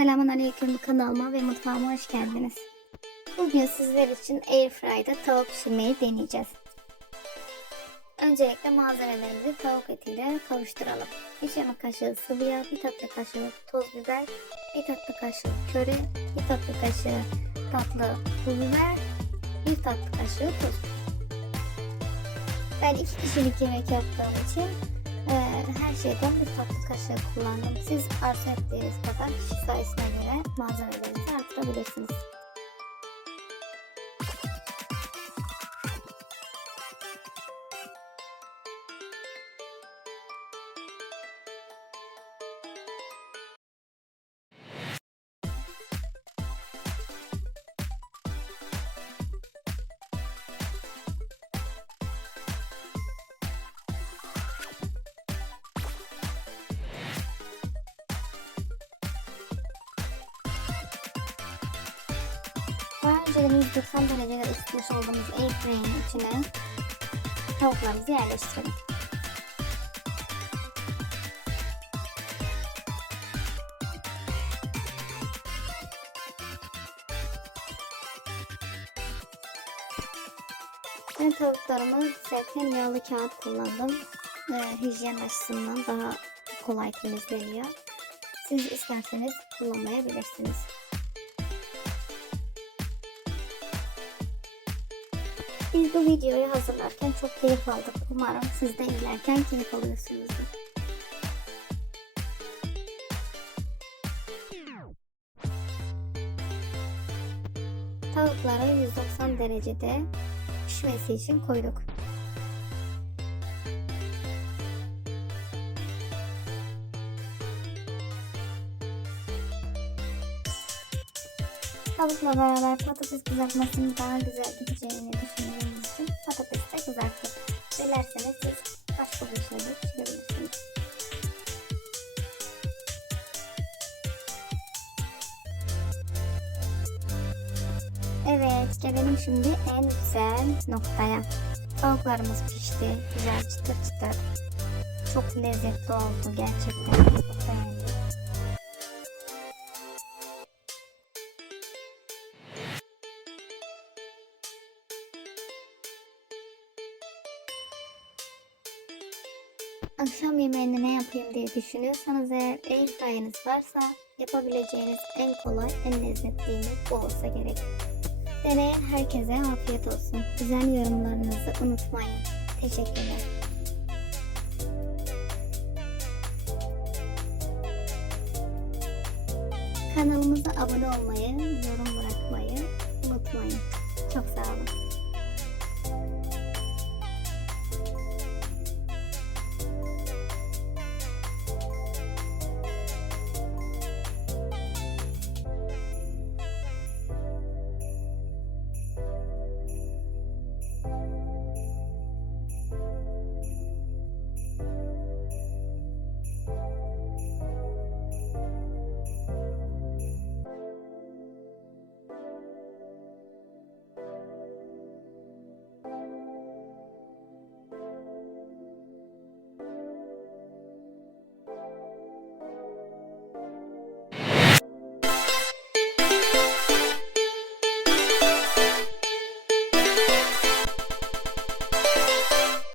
Selamun Aleyküm kanalıma ve mutfağıma hoş geldiniz. Bugün sizler için Airfry'da tavuk pişirmeyi deneyeceğiz. Öncelikle malzemelerimizi tavuk etiyle kavuşturalım. 1 yemek kaşığı sıvı yağ, 1 tatlı kaşığı toz biber, 1 tatlı kaşığı köri, 1 tatlı kaşığı tatlı pul biber, 1 tatlı kaşığı tuz. Ben 2 kişilik yemek yaptığım için ee, her şeyden bir tatlı kaşığı kullandım. Siz arzu ettiğiniz kadar kişi sayısına göre malzemelerinizi artırabilirsiniz. Önceden 190 derecede ısıtmış olduğumuz airfryer'in içine tavuklarımızı yerleştirelim. Ben tavuklarımı dizerken yağlı kağıt kullandım. Ee, hijyen açısından daha kolay temizleniyor. Siz isterseniz kullanmayabilirsiniz. Biz bu videoyu hazırlarken çok keyif aldık. Umarım siz de izlerken keyif alıyorsunuzdur. Tavukları 190 derecede pişmesi için koyduk. Tavukla beraber patates kızartmasının daha güzel gideceğini düşündüğümüz için patates de kızarttık. Dilerseniz siz başka bir şeyde pişirebilirsiniz. Evet, gelelim şimdi en güzel noktaya. Tavuklarımız pişti, güzel çıtır çıtır. Çok lezzetli oldu gerçekten. Çok beğendim. Akşam yemeğini ne yapayım diye düşünüyorsanız eğer airfryer'ınız varsa yapabileceğiniz en kolay, en lezzetli yemek bu olsa gerek. Deneyen herkese afiyet olsun. Güzel yorumlarınızı unutmayın. Teşekkürler. Kanalımıza abone olmayı, yorum